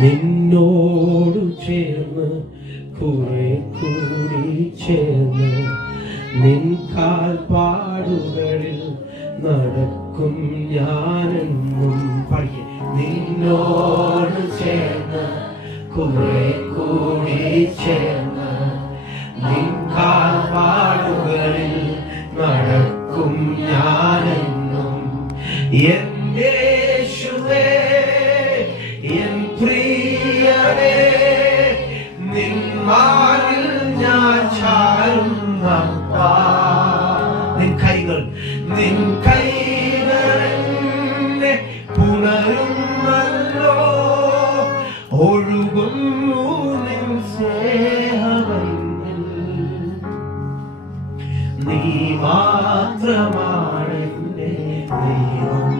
നിന്നോടു ചേർന്ന് കുറെ കൂടി ചേർന്ന് നിൻ കാൽപ്പാടുകളിൽ നടക്കും ഞാനെന്നും. പഠിക്കേ. നിന്നോട് ചേർന്ന് കുറെ കൂടി ചേർന്ന് നിൻ കാൽപ്പാടുകളിൽ നടക്കും ഞാനെന്നും. എന്റെ യേശുവേ, എൻ പ്രിയനേ, നിൻ മാറിൽ ഞാൻ ചാരുന്നപ്പാ. നിൻ കൈകൾ എന്നെ പുണരുന്നല്ലോ. ഒഴുകുന്നു നിൻ സ്നേഹമെന്നിൽ. നീ മാത്രമാണ് എന്റെ ദൈവം.